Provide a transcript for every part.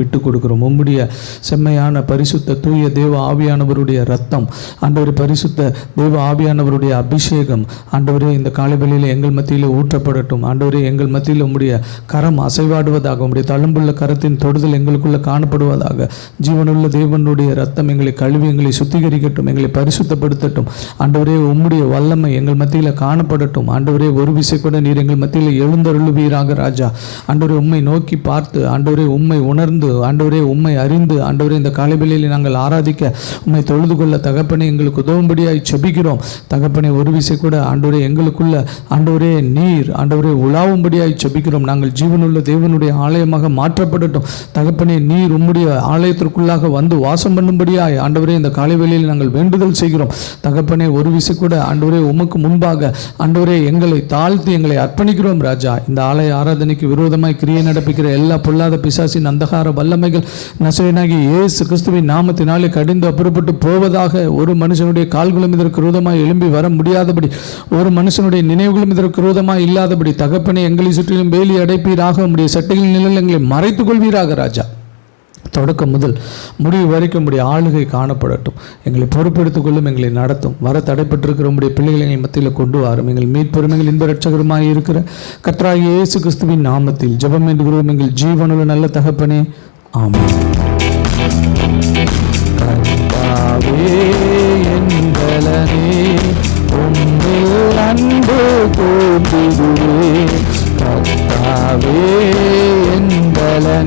விட்டு கொடுக்கிறோம். உம்முடைய செம்மையான பரிசுத்த தூய தேவ ஆவியானவருடைய ரத்தம் ஆண்டவரே, பரிசுத்த தேவ ஆவியானவருடைய அபிஷேகம் ஆண்டவரே இந்த காலைவெளியில் எங்கள் மத்தியில் ஊற்றப்படட்டும். ஆண்டவரே, எங்கள் மத்தியில் உம்முடைய கரம் அசைவாடுவதாக, உம்முடைய தழும்புள்ள கரத்தின் தொடுதல் எங்களுக்குள்ள காணப்படுவதாக. ஜீவனுள்ள தேவனுடைய ரத்தம் எங்களை கழுவி எங்களை சுத்திகரிக்கட்டும், எங்களை பரிசுத்தப்படுத்தட்டும். ஆண்டவரே, உம்முடைய வல்லமை எங்கள் மத்தியில் காணப்படட்டும். ஆண்டவரே, ஒரு விசை கூட நீர் எங்கள் மத்தியில் எழுந்தருளுவீராக ராஜா. ஆண்டவரே, உம்மை நோக்கி பார்த்து, ஆண்டவரே உம்மை உணர்ந்து, ஆண்டவரே உம்மை அறிந்து, ஆண்டவரே இந்த காலைவெளியில் நாங்கள் ஆராதிக்க உம்மை தொழுது கொள்ள தகப்பனே எங்களுக்கு உதவும்படியாய் செபிக்கிறோம். தகப்பனே, ஒரு விசை கூட ஆண்டவரே எங்களுக்குள்ள ஆண்டவரே நீர் ஆண்டவரே உலாவும்படியாய் செபிக்கிறோம். நாங்கள் ஜீவனுள்ள தேவனுடைய ஆலயமாக மாற்றப்படட்டும். தகப்பனே, நீர் உம்முடைய ஆலயத்திற்குள்ளாக வந்து வாசம் பண்ணும்படியாய் ஆண்டவரே இந்த காலைவெளியில் நாங்கள் வேண்டுதல் செய்கிறோம். தகப்பனே, ஒரு விசை கூட ஆண்டவரே உமக்கு முன்பாக ஆண்டவரே எங்களை தாழ்த்தி எங்களை அர்ப்பணிக்கிறோம் ராஜா. இந்த ஆலய ஆராதனைக்கு விரோதமாய் கிரியை நடப்பிக்கிற எல்லா பொல்லாத பிசாசின் அந்தகார வல்லமைகள் நசரேயனாகிய இயேசு கிறிஸ்துவின் நாமத்தினாலே கடிந்து அப்புறப்பட்டு போவதாக. ஒரு மனுஷனுடைய கால்களும் இதற்கு விரோதமாய் எழும்பி வர முடியாதபடி, ஒரு மனுஷனுடைய நினைவுகளும் இதற்கு விரோதமாய் இல்லாதபடி தகப்பனே எங்களை சுற்றிலும் வேலி அடைப்பீராக. உம்முடைய சட்டைகளின் நிழலில் எங்களை மறைத்துக் கொள்வீராக ராஜா. தொடக்கம் முதல் முடிவு வரைக்கும் உடைய ஆளுகை காணப்படட்டும். எங்களை பொறுப்பெடுத்துக் கொள்ளும், எங்களை நடத்தும். வர தடைப்பட்டிருக்கிற உடைய பிள்ளைகளை எங்கள் மத்தியில் கொண்டு வரும். எங்கள் மீட்பெரும் எங்கள் இன்ப ரட்சகருமாய் இருக்கிற கர்த்தராகிய இயேசு கிறிஸ்துவின் நாமத்தில் ஜெபம் என்கிறோம் எங்கள் ஜீவனுள்ள நல்ல தகப்பனே, ஆமென். கர்த்தாவே எங்களே உம்மில் அன்பு கூர்ந்திடுவேன். கர்த்தாவே எங்களே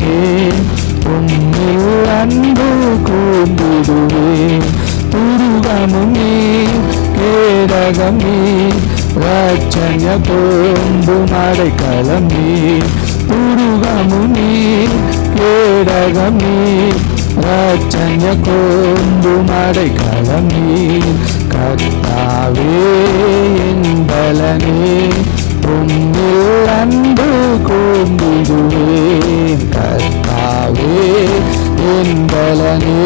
உம்மில் அன்பு கூர்ந்திடுவேன். துருகமும் நீர், கேடகம் நீர், ரட்சண்ய கொம்பும் அடைக்கலம் நீர். துருகமும் நீர், கேடகம் நீர், ரட்சண்ய கொம்பும் அடைக்கலம் நீர். கர்த்தாவே என் பலனே உம்மில் அன்பு கூர்ந்திடுவேன். கர்த்தாவே என் பலனே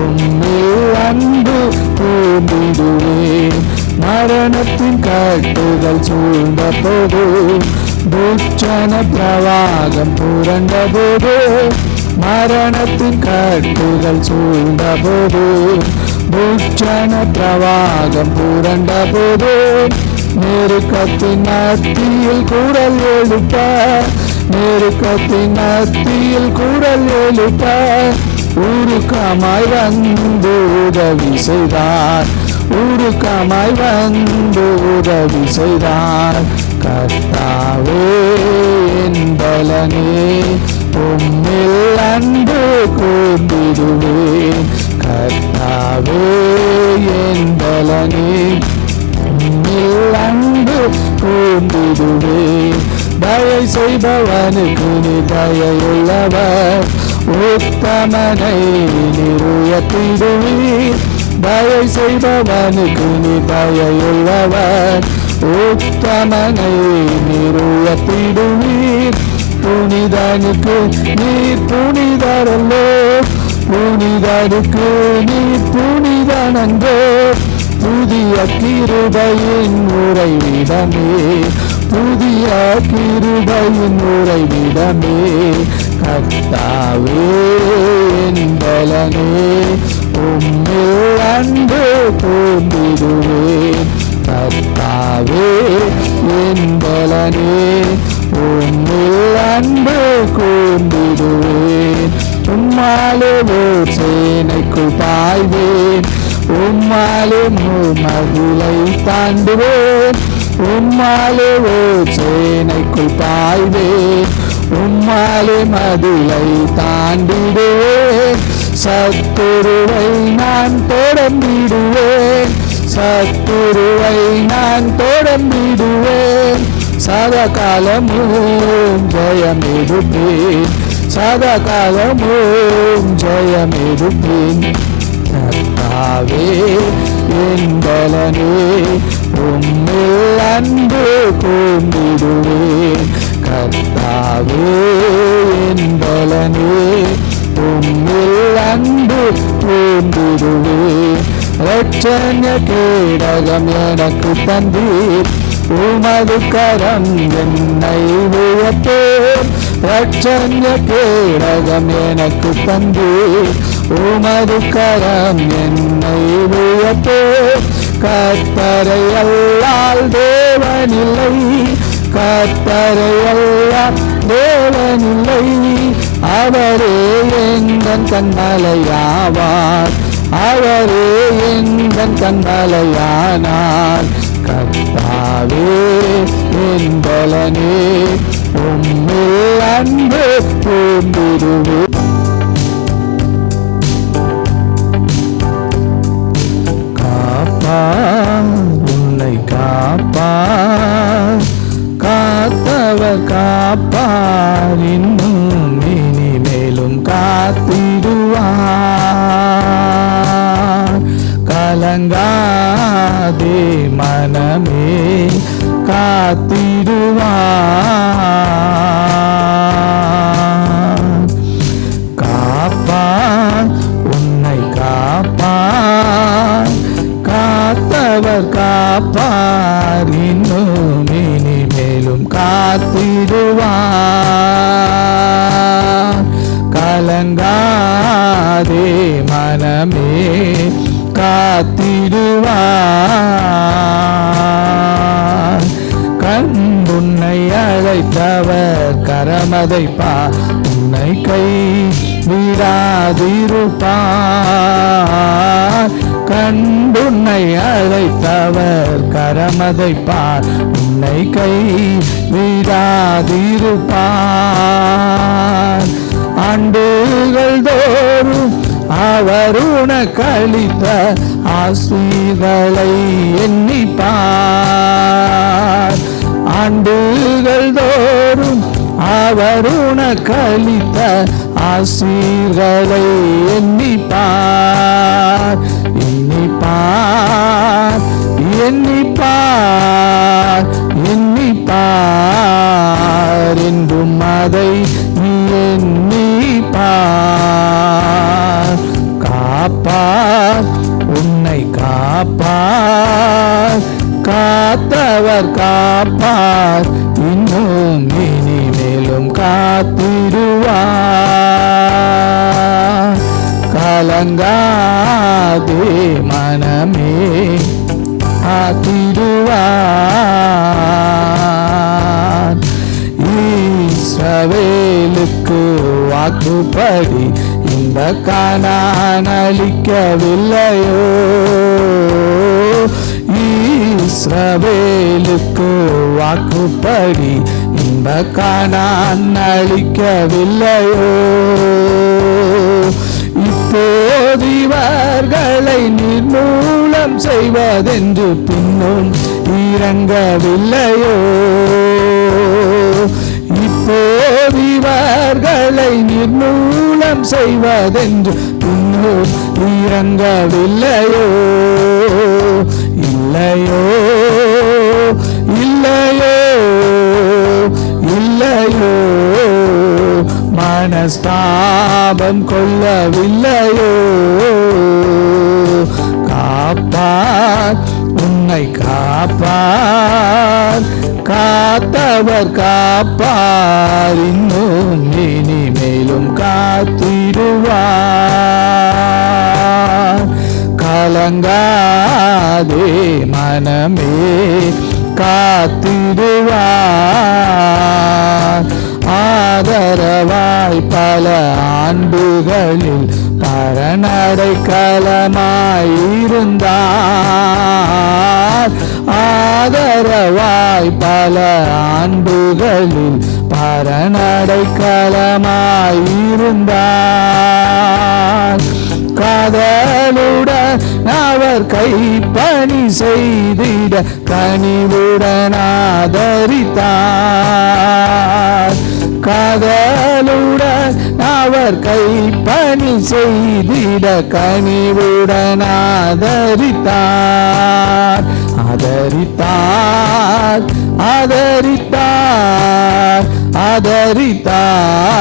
உம்மில் அன்பு கூர்ந்திடுவேன். மரணத்தின் கட்டுகள் சூழ்ந்த போது, துச்சன பிரவாகம் புரண்ட போது, மரணத்தின் கட்டுகள் சூழ்ந்த போது, துச்சன பிரவாகம் புரண்ட போது, நெருக்கத்தின் மத்தியில் குரல் எழுப்ப, நெருக்கத்தின் மத்தியில் குரல் எழுப்ப, உருக்கமாய் வந்து உதவி செய்தார், உருக்கமாய் வந்து உதவி செய்தார். கர்த்தாவே என் பலனே உம்மில் அன்பு கூர்ந்திடுவேன். கர்த்தாவே என் பலனே உம்மில் அன்பு கூர்ந்திடுவேன். தயை செய்பவனுக்கு நீ தயையுள்ளவர், உத்தமனை உயர்த்திடுவீர். தயை செய்பவனுக்கு நீ தயையுள்ளவர், உத்தமனை உயர்த்திடுவீர். புனிதனுக்கு நீர் புனிதரல்லோ, புனிதனுக்கு நீர் புனிதனன்றோ. புதிய கிருபையின் உறைவிடமே, புதிய கிருபையின் உறைவிடமே. கர்த்தாவே என் பலனே உம்மில் அன்பு கூர்ந்திடுவேன். கர்த்தாவே என் பலனே உம்மில் அன்பு கூர்ந்திடுவேன். உம்மாலே ஓர் சேனைக்குள் பாய்வேன், உம்மாலே மகிழை தாண்டுவேன். உம்மாலே ஓர் சேனைக்குள் பாய்வேன், உம்மாலே மதிலை தாண்டிடுவேன். சத்துருவை நான் தொடர்ந்திடுவேன், சத்துருவை நான் தொடர்ந்திடுவேன். சதா காலமும் ஜெயமெடுப்பேன், சதா காலமும் ஜெயமெடுப்பேன். கர்த்தாவே என் பலனே உம்மில் அன்பு கூர்ந்திடுவேன். கர்த்தாவே என் பலனே உம்மில் அன்பு கூர்ந்திடுவேன். ரட்சண்ய கேடகம் எனக்கு தந்தீர், உமது கரம் என்னை உயர்த்தே, ரட்சண்ய கேடகம் எனக்கு தந்தே, உமது கரம் என்னை உயர்த்தே, கர்த்தரை அல்லால் தேவனில்லை, கர்த்தரை அல்லால் தேவனில்லை, அவரே எங்கள் கண்மலையாவார், அவரே எங்கள் கண்மலையானார். கர்த்தாவே என் பலனே, உம்மில் அன்பு பூண்டிடுவே. காப்பார் உன்னை காப்பார், காத்தவர் காப்பார், இன்னும் இனிமேலும் காத்திடுவார். கலங்காதே மனமே, காத்திடுவார். காப்பார் உன்னை காப்பார், காத்தவர் காப்பார், இன்னும் இனிமேலும் காத்திடுவார். கலங்காதே மனமே, காத்திடுவார். கண்டுன்னை அழைத்தவர் கரமதை பா, உன்னை கை விடாதிருப்பார். கண்டுன்னை அழைத்தவர் கரமதை பார், உன்னை கை விடாதிருப்பார். ஆண்டுகள் தோறும் அவர் உனக்கு அளித்த ஆசீர்களை எண்ணிப்பார். ஆண்டுகள் தோறும் அவர் உனக்கு அளித்த ஆசீர்களை எண்ணிப்பார், எண்ணிப்பார், எண்ணிப்பார், எண்ணிப்பார், என்றும் அதை நீ எண்ணிப்பார். காப்பார் உன்னை காப்பார், காத்தவர் காப்பார், இன்னும் இனிமேலும் காத்திடுவார். கலங்காதே மனமே, காத்திடுவார். இஸ்ரவேலுக்கு வாக்குப்படி இந்த கானான் அளிக்கவில்லையோ, இஸ்ரவேலுக்கு வாக்குப்படி இந்த கானான் அளிக்கவில்லையோ, இப்போது இவர்களை நிர்மூலம் செய்வதென்று பின்னும் இறங்கவில்லையோ, இப்போது இவர்களை நிர்மூலம் செய்வதென்று பின்னும் இறங்கவில்லையோ, இல்லையோ, இல்லையோ, இல்லையோ, மனஸ்தாபம் கொள்ளவில்லையோ. காப்பார் உன்னை காப்பார், காத்தவர் காப்பார், இன்னும் இனிமேலும் காத்திடுவார். கலங்காதே மனமே, காத்திடுவார். ஆதரவாய் பல ஆண்டுகளில் பரநடைக்கலமாயிருந்தார், ஆதரவாய் பல ஆண்டுகளில் பரநடைக்கலமாயிருந்தார். காதலுடன் அவர் கைப்பணி செய்திட கனிவுடன் ஆதரித்தார். காதலுடன் அவர் கைப்பணி செய்திட கனிவுடன் ஆதரித்தார். ஆதரித்தார், ஆதரித்தார், ஆதரித்தார்,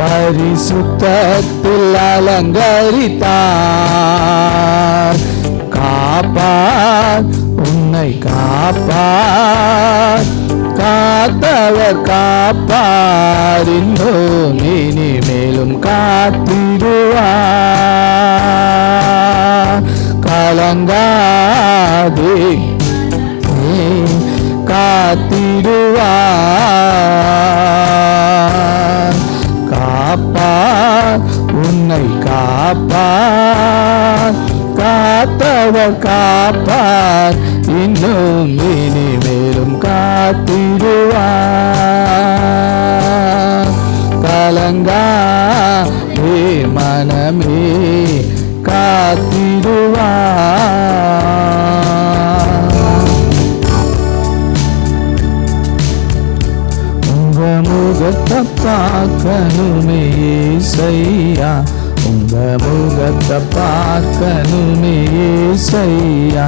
பரிசுத்தத்தில் அலங்கரித்தார். காப்பார் உன்னை உன்னை காப்பார், காத்தவர் காப்பார், இன்னும் இனிமேலும் காத்திடுவார். கலங்காதே காத்திடுவார். காப்பார், உன்னை காப்பார், காத்தவர் காப்பார், இன்னும் இனிமேலும் காத்திடுவார். கலங்காதே மனமே காத்திடுவார். உங்க முகத்தை பார்க்கணுமே ஏசையா, உங்க முகத்தை பார்க்கணுமே ஏசையா,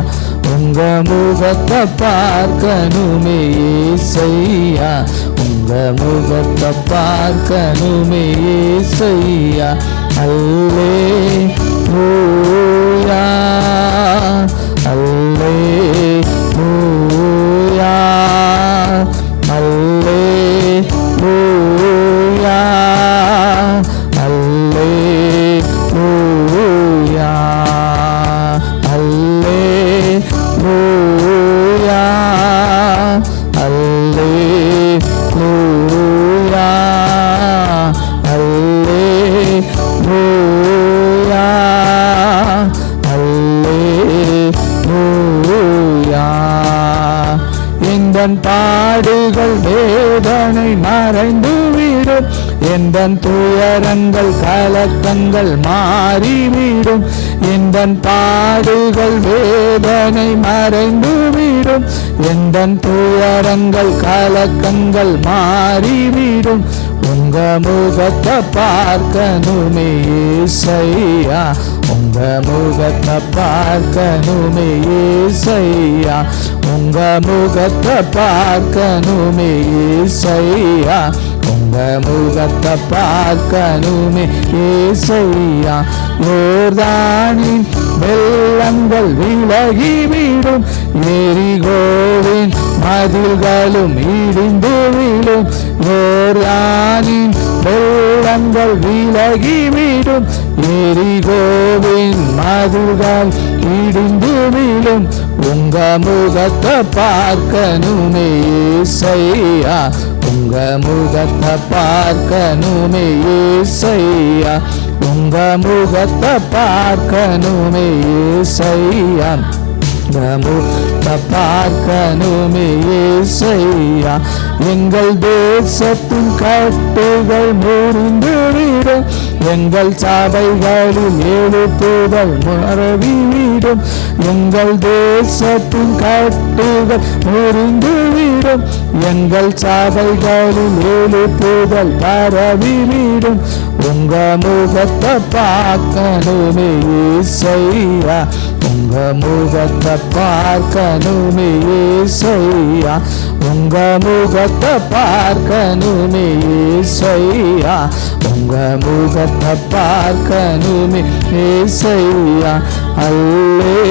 உங்க முகத்தை பார்க்கணுமே ஏசையா, உங்க முகத்தை பார்க்கணுமே ஏசையா. அல்லேலூயா, அல்லேலூயா, அல்லேலூயா, அல்லேலூயா, அல்லேலூயா, அல்லேலூயா, அல்லேலூயா, அல்லேலூயா. எந்தன் பாடுகள் வேதனை மறைந்துவிடும், எந்தன் துயரங்கள் கலக்கங்கள் மாறிவிடும், எந்தன் பாடுகள் வேதனை மறைந்துவிடும், எந்தன் துயரங்கள் கலக்கங்கள் மாறிவிடும். உங்க முகத்தை பார்க்கணுமே ஏசையா, உங்க முகத்தை பார்க்கணுமே ஏசையா, உங்க முகத்தை பார்க்கணுமே ஏசையா, உங்க முகத்தை பார்க்கணுமே ஏசையா. யோர்தானின் வெள்ளங்கள் விலகிவிடும், எரிகோவின் மதில்களும் இடிந்து விடும், யோர்தானின் வெள்ளங்கள் விலகிவிடும், எரிகோவின் மதில்கள் இடிந்து விடும். உங்க முகத்தை பார்க்கணுமே ஏசையா, உங்க முகத்தை பார்க்கணுமே ஏசையா, உங்க முகத்தை பார்க்கணுமே ஏசையா, முகத்தை பார்க்கணுமே ஏசையா. எங்கள் தேசத்தின் கட்டுகள் முறிந்துவிடும், எங்கள் சபைகளில் எழுப்புதல் மறவிவிடும், எங்கள் தேசத்தின் கட்டுகள் முறிந்துவிடும், எங்கள் சபைகளில் எழுப்புதல் பரவிவிடும். உங்க முகத்தை பார்க்கணுமே ஏசையா, உங்க முகத்தை பார்க்கணுமே ஏசையா, உங்க முகத்தை பார்க்கணுமே ஏசையா, உங்க முகத்தை பார்க்கணுமே ஏசையா. அல்லேலூயா,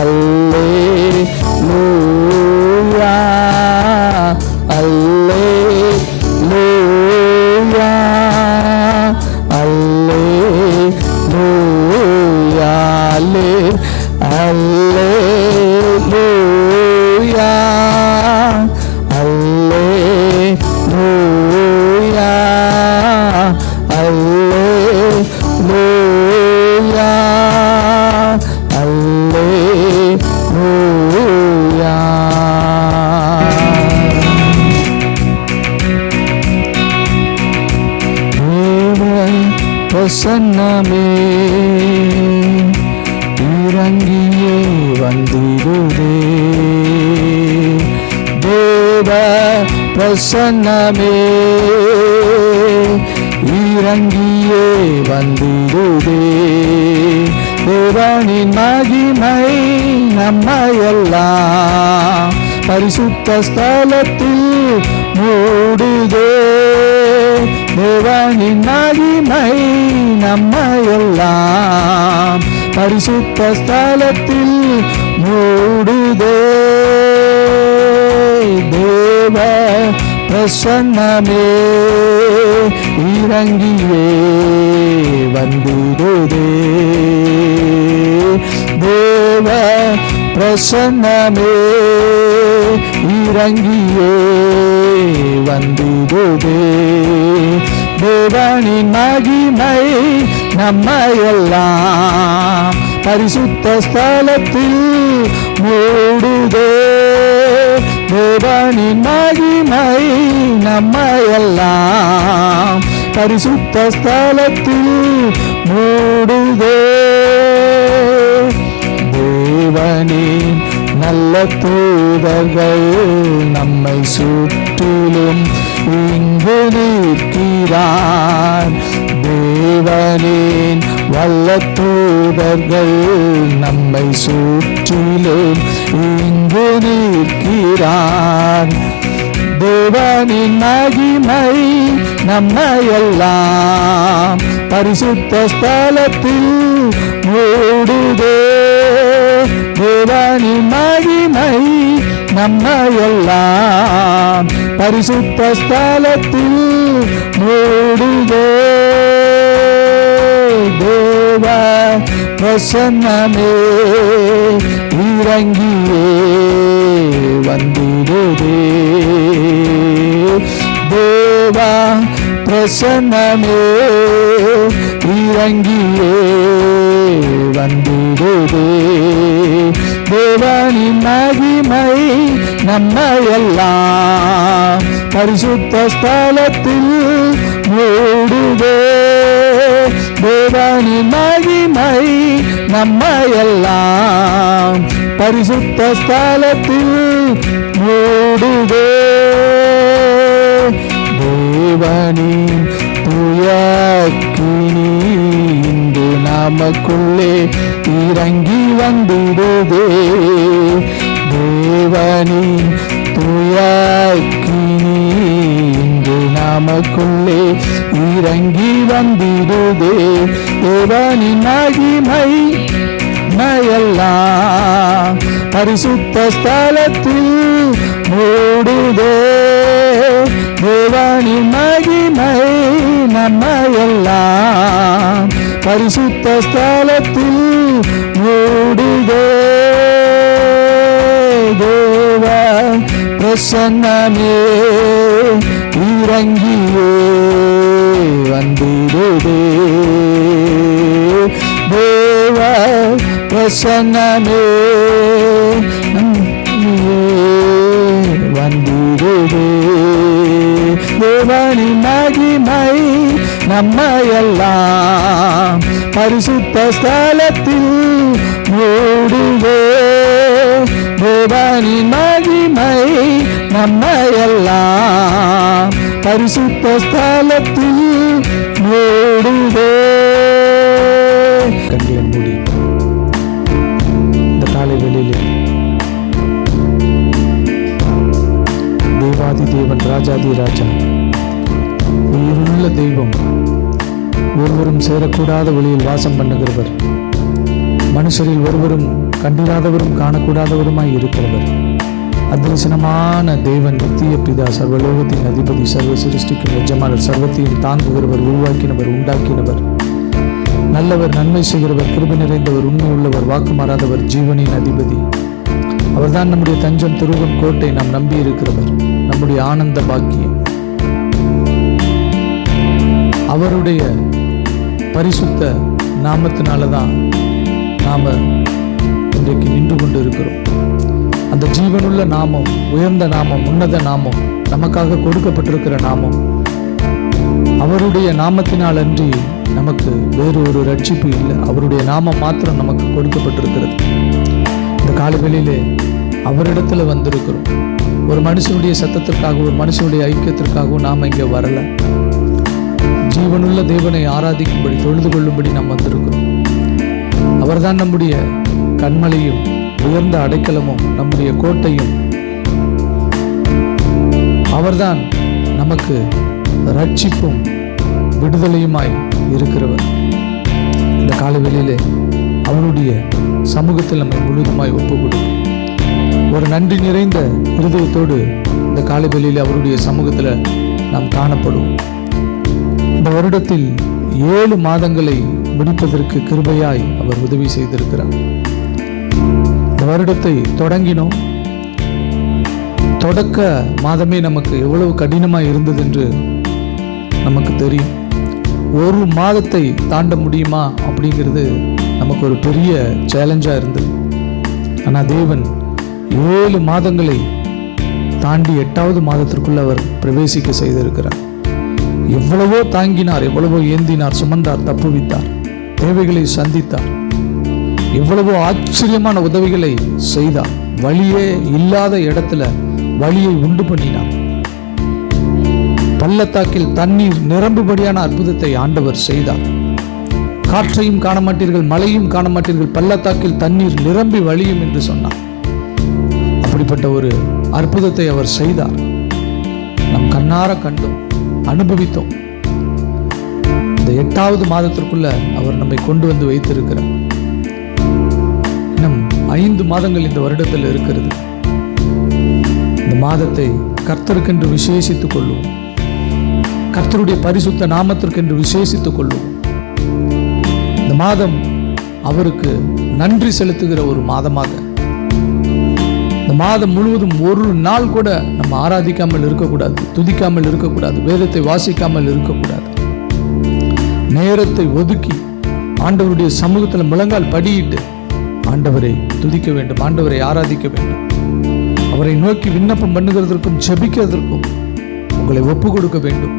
அல்லேலூயா, அல்லேலூயா, அல்லேலூயா, அல்லேலூயா, அல்லேலூயா, அல்லேலூயா, அல்லேலூயா. பிரசன்னமே இறங்கியே வந்திடுதே, தேவ பிரசன்னமே இறங்கியே வந்திடுதே, தேவனின் மகிமை நம்மையெல்லாம் பரிசுத்த ஸ்தலத்தில் மூடுதே, தேவனின் மகிமை நம்மையெல்லாம் பரிசுத்த ஸ்தலத்தில் மூடுதே. தேவ பிரசன்னமே இறங்கியே வந்திடுதே. தேவ பிரசன்னமே இறங்கியே வந்திடுதே. தேவனின் மகிமை நம்மையெல்லாம் பரிசுத்த ஸ்தலத்தில் மூடுதே. தேவனின் மகிமை நம்மையெல்லாம் பரிசுத்த ஸ்தலத்தில் மூடுதே. தேவனின் நல்ல தூதர்கள் நம்மை சுற்றிலும் இங்கு நிற்கிறார். தேவனின் வல்ல தூதர்கள் நம்மை சுற்றிலும் இங்கு நிற்கிறார். தேவனின் மகிமை நம்மையெல்லாம் பரிசுத்த ஸ்தலத்தில் மூடுதே. தேவனின் மகிமை நம்மையெல்லாம் பரிசுத்த ஸ்தலத்தில் மூடுதே. தேவ பிரசன்னமே இறங்கியே வந்திடுதே. தேவ பிரசன்னமே இறங்கியே வந்திடுதே. தேவனின் மகிமை நம்மையெல்லாம் பரிசுத்த ஸ்தலத்தில் மூடுதே. தேவனின் மகிமை நம்மையெல்லாம் பரிசுத்த ஸ்தலத்தில் மூடுதே. தேவனின் துயக்கினி இன்று நமக்குள்ளே இறங்கி வந்திடுதே. தேவனின் துயக்கினி இன்று நமக்குள்ளே இறங்கி வந்திடுதே. தேவனின் மகிமை எல்லாம் பரிசுத்த ஸ்தலத்தில் மூடுதே. தேவனின் மகிமை நம்மையெல்லாம் பரிசுத்த ஸ்தலத்தில் மூடுதே. தேவ பிரசன்னமே இறங்கியே வந்திடுதே. தேவ பிரசன்னமே வந்திடுதே. தேவனின் மகிமை நம்மையெல்லாம் பரிசுத்த ஸ்தலத்தில் மூடுதே. தேவனின் மகிமை நம்மையெல்லாம் பரிசுத்த ஸ்தலத்தில் மூடுதே. கண்களை மூடி இந்த காலை வேளையிலே தேவாதி தேவன் ராஜாதி ராஜா உயிருள்ள தெய்வம், ஒருவரும் சேரக்கூடாத ஒளியில் வாசம் பண்ணுகிறவர், மனுஷரில் ஒருவரும் கண்டிராதவரும் காணக்கூடாதவருமாய் இருக்கிறவர், அதர்சனமான தேவன், நித்திய பிதா, சர்வலோகத்தின் அதிபதி, சர்வ சிருஷ்டிக்கும் எஜமானர், சர்வத்தையும் தாங்குகிறவர், உருவாக்கினவர், உண்டாக்கினவர், நல்லவர், நன்மை செய்கிறவர், கிருபை நிறைந்தவர், உண்மை உள்ளவர், வாக்கு மாறாதவர், ஜீவனின் அதிபதி. அவர்தான் நம்முடைய தஞ்சம், துருகம், கோட்டை, நாம் நம்பி இருக்கிறவர், நம்முடைய ஆனந்த பாக்கியம். அவருடைய பரிசுத்த நாமத்தினாலதான் நாம இன்றைக்கு நின்று கொண்டு இருக்கிறோம். அந்த ஜீவனுள்ள நாமம், உயர்ந்த நாமம், உன்னத நாமம், நமக்காக கொடுக்கப்பட்டிருக்கிற நாமம், அவருடைய நாமத்தினால் அன்றி நமக்கு வேறு ஒரு ரட்சிப்பு இல்லை. அவருடைய நாமம் மாத்திரம் நமக்கு கொடுக்கப்பட்டிருக்கிறது. இந்த காலவெளியிலே அவரிடத்துல வந்திருக்கிறோம். ஒரு மனுஷனுடைய சத்தத்திற்காக, ஒரு மனுஷனுடைய ஐக்கியத்திற்காகவும் நாம் இங்கே வரல. ஜீவனுள்ள தேவனை ஆராதிக்கும்படி, தொழுது கொள்ளும்படி நாம் வந்திருக்கிறோம். அவர்தான் நம்முடைய கண்மலையும், உயர்ந்த அடைக்கலமும், நம்முடைய கோட்டையும். அவர்தான் நமக்கு ரட்சிப்பும் விடுதலையுமாய் இருக்கிறவர். இந்த காலவெளியிலே அவருடைய சமூகத்தில் நம்மை முழுதுமாய் ஒப்பு கொடுக்கும். ஒரு நன்றி நிறைந்த இருதயத்தோடு இந்த காலை வேளையில் அவருடைய சமூகத்தில் நாம் காணப்படுவோம். இந்த வருடத்தில் 7 மாதங்களை முடிப்பதற்கு கிருபையாய் அவர் உதவி செய்திருக்கிறார். இந்த வருடத்தை தொடங்கினோம். தொடக்க மாதமே நமக்கு எவ்வளவு கடினமாக இருந்தது என்று நமக்கு தெரியும். ஒரு மாதத்தை தாண்ட முடியுமா அப்படிங்கிறது நமக்கு ஒரு பெரிய சேலஞ்சாக இருந்தது. ஆனால் தேவன் 7 மாதங்களை தாண்டி 8வது மாதத்திற்குள்ள அவர் பிரவேசிக்க செய்திருக்கிறார். எவ்வளவோ தாங்கினார், எவ்வளவோ ஏந்தினார், சுமந்தார், தப்புவித்தார், தேவைகளை சந்தித்தார், எவ்வளவோ ஆச்சரியமான உதவிகளை செய்தார். வழியே இல்லாத இடத்துல வழியை உண்டு பண்ணினார். பள்ளத்தாக்கில் தண்ணீர் நிரம்பும்படியான அற்புதத்தை ஆண்டவர் செய்தார். காற்றையும் காண மாட்டீர்கள், மழையும் காண மாட்டீர்கள், பள்ளத்தாக்கில் தண்ணீர் நிரம்பி வழியும் என்று சொன்னார். அப்படிப்பட்ட ஒரு அற்புதத்தை அவர் செய்தார். நம் கண்ணார கண்டோம், அனுபவித்தோம். இந்த 8வது மாதத்திற்குள்ள அவர் நம்மை கொண்டு வந்து வைத்திருக்கிறார். இன்னும் 5 மாதங்கள் இந்த வருடத்தில் இருக்கிறது. இந்த மாதத்தை கர்த்தருக்கென்று விசேஷித்துக் கொள்வோம். கர்த்தருடைய பரிசுத்த நாமத்திற்கென்று விசேஷித்துக் கொள்வோம். இந்த மாதம் அவருக்கு நன்றி செலுத்துகிற ஒரு மாதமாக, இந்த மாதம் முழுவதும் ஒரு நாள் கூட நம்ம ஆராதிக்காமல் இருக்கக்கூடாது, துதிக்காமல் இருக்கக்கூடாது, வேதத்தை வாசிக்காமல் இருக்கக்கூடாது. நேரத்தை ஒதுக்கி ஆண்டவருடைய சமூகத்தில் முழங்கால் படியிட்டு ஆண்டவரை துதிக்க வேண்டும், ஆண்டவரை ஆராதிக்க வேண்டும். அவரை நோக்கி விண்ணப்பம் பண்ணுகிறதற்கும் ஜெபிக்கிறதற்கும் உங்களை ஒப்பு கொடுக்க வேண்டும்.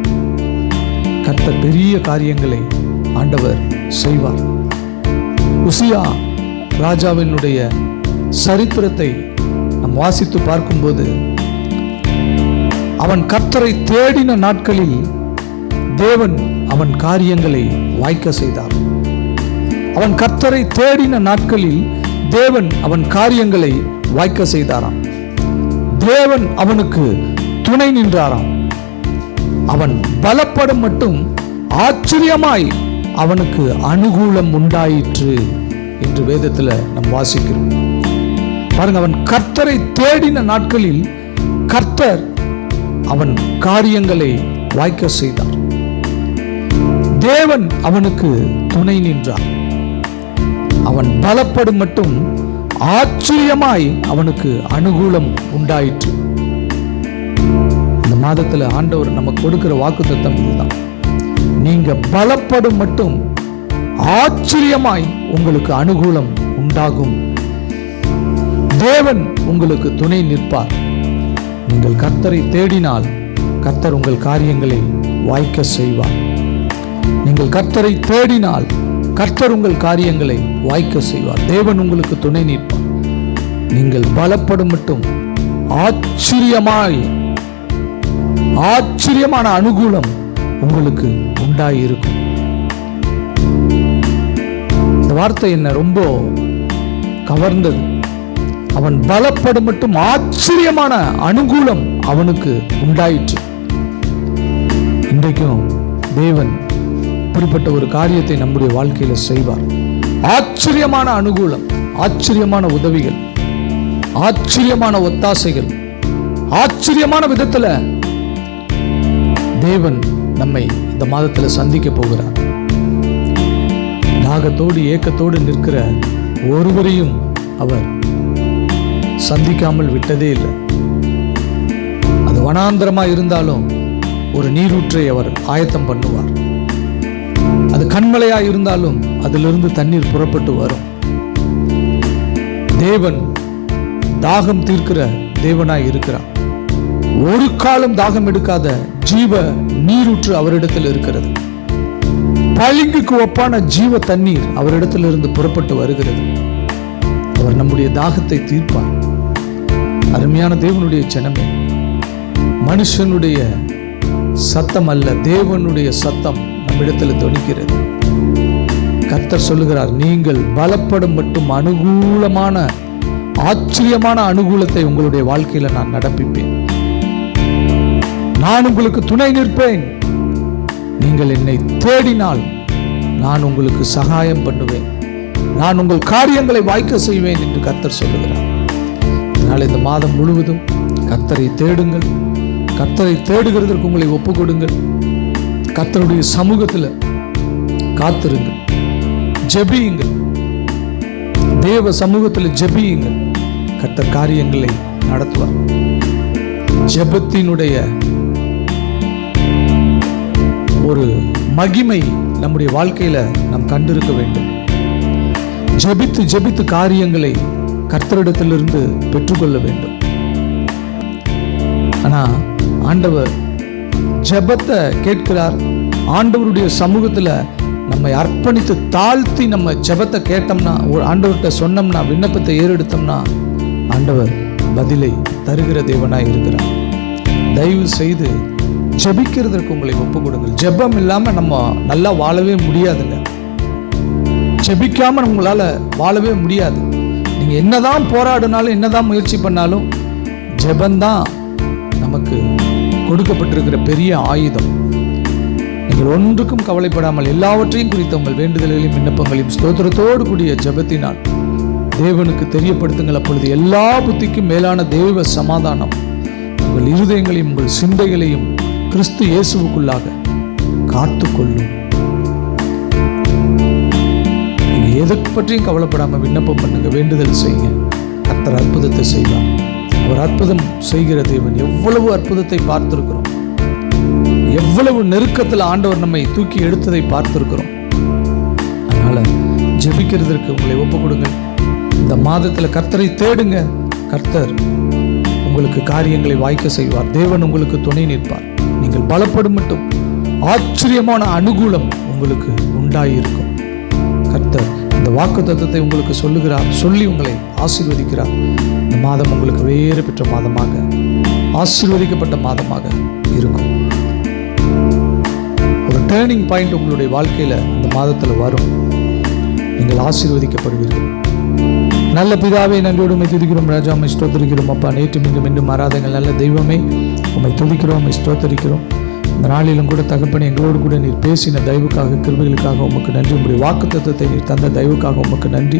கர்த்தர் பெரிய காரியங்களை ஆண்டவர் செய்வார். உசியா ராஜாவினுடைய சரித்திரத்தை நாம் வாசித்து பார்க்கும்போது, அவன் கர்த்தரை தேடின நாட்களில் தேவன் அவன் காரியங்களை வாய்க்க செய்தார். அவன் கர்த்தரை தேடின நாட்களில் தேவன் அவன் காரியங்களை வாய்க்க செய்தாராம். தேவன் அவனுக்கு துணை நின்றாராம். அவன் பலப்படும் மட்டும் ஆச்சரியமாய் அவனுக்கு அனுகூலம் உண்டாயிற்று என்று வேதத்தில் நாம் வாசிக்கிறோம். பாருங்க, அவன் கர்த்தரை தேடின நாட்களில் கர்த்தர் அவன் காரியங்களை வாய்க்க செய்தார். தேவன் அவனுக்கு துணை நின்றார். அவன் பலப்படும் மட்டும் ஆச்சரியமாய் அவனுக்கு அனுகூலம் உண்டாயிற்று. இந்த மாதத்தில் ஆண்டவர் நமக்கு கொடுக்கிற வாக்குத்தத்தம் இதுதான். நீங்க பலப்படும் மட்டும் ஆச்சரியமாய் உங்களுக்கு அனுகூலம் உண்டாகும். தேவன் உங்களுக்கு துணை நிற்பார். நீங்கள் கர்த்தரை தேடினால் கர்த்தர் உங்கள் காரியங்களை வாய்க்க செய்வார். நீங்கள் கர்த்தரை தேடினால் கர்த்தர் உங்கள் காரியங்களை வாய்க்க செய்வார். தேவன் உங்களுக்கு துணை நிற்பார். நீங்கள் பலப்படும் மட்டும் ஆச்சரியமான அனுகூலம் உங்களுக்கு உண்டாயிருக்கும். இந்த வார்த்தை என்ன ரொம்ப கவர்ந்தது. அவன் பலப்படும் மட்டும் ஆச்சரியமான அனுகூலம் அவனுக்கு உண்டாயிற்று. இன்றைக்கும் தேவன் இப்படிப்பட்ட ஒரு காரியத்தை நம்முடைய வாழ்க்கையில செய்வார். ஆச்சரியமான அனுகூலம், ஆச்சரியமான உதவிகள், ஆச்சரியமான ஒத்தாசைகள், ஆச்சரியமான விதத்துல தேவன் நம்மை இந்த மாதத்தில் சந்திக்க போகிறார். தாகத்தோடு ஏக்கத்தோடு நிற்கிற ஒருவரையும் அவர் சந்திக்காமல் விட்டதே இல்லை. அது வனாந்திரமா இருந்தாலும் ஒரு நீரூற்றை அவர் ஆயத்தம் பண்ணுவார். அது கண்மலையா இருந்தாலும் அதிலிருந்து தண்ணீர் புறப்பட்டு வரும். தேவன் தாகம் தீர்க்கிற தேவனாய் இருக்கிறார். ஒரு காலம் தாகம் எடுக்காத ஜீவ நீரூற்று அவரிடத்தில் இருக்கிறது. பளிங்குக்கு ஒப்பான ஜீவ தண்ணீர் அவரிடத்திலிருந்து புறப்பட்டு வருகிறது. அவர் நம்முடைய தாகத்தை தீர்ப்பார். அருமையான தேவனுடைய ஜனமே, மனுஷனுடைய சத்தம் அல்ல, தேவனுடைய சத்தம் நம்மிடத்தில் தொனிக்கிறது. கர்த்தர் சொல்லுகிறார், நீங்கள் பலப்படும் மட்டும் அனுகூலமான ஆச்சரியமான அனுகூலத்தை உங்களுடைய வாழ்க்கையில நான் நடப்பிப்பேன். நான் உங்களுக்கு துணை நிற்பேன். நீங்கள் என்னை தேடினால் நான் உங்களுக்கு சகாயம் பண்ணுவேன். நான் உங்கள் காரியங்களை வாய்க்க செய்வேன் என்று கர்த்தர் சொல்லுகிறார். அதனால் இந்த மாதம் முழுவதும் கர்த்தரை தேடுங்கள். கர்த்தரை தேடுகிறதற்கு உங்களை ஒப்பு கொடுங்கள். கர்த்தருடைய சமூகத்தில் காத்திருங்கள், ஜெபியுங்கள். தேவ சமூகத்தில் ஜெபியுங்கள். கர்த்தர் காரியங்களை நடத்துவார். ஜெபத்தினுடைய ஒரு மகிமை நம்முடைய வாழ்க்கையில நாம் கண்டிருக்க வேண்டும். ஜெபித்து ஜெபித்து காரியங்களை கர்த்தரிடத்திலிருந்து பெற்றுக்கொள்ள வேண்டும். ஆனா ஆண்டவர் ஜெபத்தை கேட்கிறார். ஆண்டவருடைய சமூகத்துல நம்மை அர்ப்பணித்து தாழ்த்தி நம்ம ஜெபத்தை கேட்டோம்னா, ஆண்டவர்கிட்ட சொன்னோம்னா, விண்ணப்பத்தை ஏறெடுத்தோம்னா, ஆண்டவர் பதிலை தருகிற தேவனாய் இருக்கிறார். தயவு செய்து ஜெபிக்கிறதற்கு உங்களை ஒப்பு கொடுங்கள். ஜெபம் இல்லாம நம்ம நல்லா வாழவே முடியாதுங்க. ஜெபிக்காம உங்களால வாழவே முடியாது. நீங்க என்னதான் போராடினாலும், என்னதான் முயற்சி பண்ணாலும், ஜெபந்தான் நமக்கு கொடுக்கப்பட்டிருக்கிற பெரிய ஆயுதம். நீங்கள் ஒன்றுக்கும் கவலைப்படாமல் எல்லாவற்றையும் குறித்த உங்கள் வேண்டுதல்களையும் விண்ணப்பங்களையும் ஸ்தோத்திரத்தோடு கூடிய ஜெபத்தினால் தேவனுக்கு தெரியப்படுத்துங்கள். அப்பொழுது எல்லா புத்திக்கும் மேலான தேவ சமாதானம் உங்கள் இருதயங்களையும் உங்கள் சிந்தைகளையும் கிறிஸ்து இயேசுவுக்குள்ளாக காத்துக்கொள்ளும். நீங்க எதை பற்றியும் கவலைப்படாம விண்ணப்பம் பண்ணுங்க, வேண்டுதல் செய்யுங்க. கர்த்தர் அற்புதத்தை செய்வார். அவர் அற்புதம் செய்கிற தேவன். எவ்வளவு அற்புதத்தை பார்த்திருக்கிறோம். எவ்வளவு நெருக்கத்தில் ஆண்டவர் நம்மை தூக்கி எடுத்ததை பார்த்திருக்கிறோம். அதனால ஜெபிக்கிறதற்கு உங்களை ஒப்பு கொடுங்க. இந்த மாதத்தில் கர்த்தரை தேடுங்க. கர்த்தர் உங்களுக்கு காரியங்களை வாய்க்க செய்வார். தேவன் உங்களுக்கு துணை நிற்பார். நீங்கள் பலப்படும் மட்டும் ஆச்சரியமான அனுகூலம் உங்களுக்கு உண்டாயிருக்கும். கர்த்தர் இந்த வாக்குத்தத்தத்தை உங்களுக்கு சொல்லுகிறார், சொல்லி உங்களை ஆசீர்வதிக்கிறார். இந்த மாதம் உங்களுக்கு வேறு பெற்ற மாதமாக, ஆசீர்வதிக்கப்பட்ட மாதமாக இருக்கும். ஒரு டேர்னிங் பாயிண்ட் உங்களுடைய வாழ்க்கையில இந்த மாதத்தில் வரும். நீங்கள் ஆசீர்வதிக்கப்படுவீர்கள். நல்ல பிதாவே, நன்றியோடு உம்மை துதிக்கிறோம். ராஜா, உம்மை ஸ்தோத்திரிக்கிறோம். அப்பா, நேற்று மீண்டும் மாறாதங்கள் நல்ல தெய்வமே, உம்மை துதிக்கிறோம், உம்மை ஸ்தோத்திரிக்கிறோம். இந்த நாளிலும் கூட தகப்பனே, எங்களோடு கூட நீர் பேசின தயவுக்காக, கிருபைகளுக்காக உமக்கு நன்றி. உங்களுடைய வாக்குத்தத்தத்தை நீர் தந்த தயவுக்காக உமக்கு நன்றி.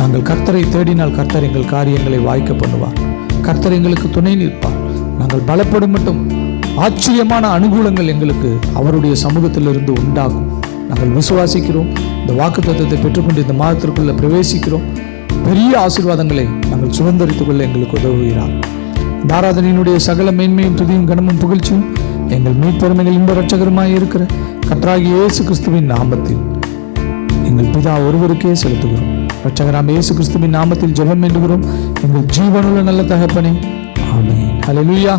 நாங்கள் கர்த்தரை தேடினால் கர்த்தர் எங்கள் காரியங்களை வாய்க்க பண்ணுவார். கர்த்தர் எங்களுக்கு துணை நிற்பார். நாங்கள் பலப்படும் மட்டும் ஆச்சரியமான அனுகூலங்கள் எங்களுக்கு அவருடைய சமூகத்திலிருந்து உண்டாகும். நாங்கள் விசுவாசிக்கிறோம். இந்த வாக்குத்தத்தத்தை பெற்றுக்கொண்டு இந்த மாதத்திற்குள்ள பிரவேசிக்கிறோம். பெரிய ஆசீர்வாதங்களை நாங்கள் சுதந்திரித்துக் கொள்ள எங்களுக்கு உதவுகிறார். இந்த ஆராதனையினுடைய சகல மேன்மையும் துதியும் கனமும் புகழ்ச்சியும் எங்கள் மீட்பெருமைகள் இன்ப இரட்சகருமாய் இருக்கிற கர்த்தராகிய இயேசு கிறிஸ்துவின் நாமத்தில் எங்கள் பிதா ஒருவருக்கே செலுத்துகிறோம். இரட்சகராம் இயேசு கிறிஸ்துவின் நாமத்தில் ஜெபம் வேண்டுகிறோம் எங்கள் ஜீவனுள்ள நல்ல தகப்பனே, ஆமென். ஹல்லேலூயா.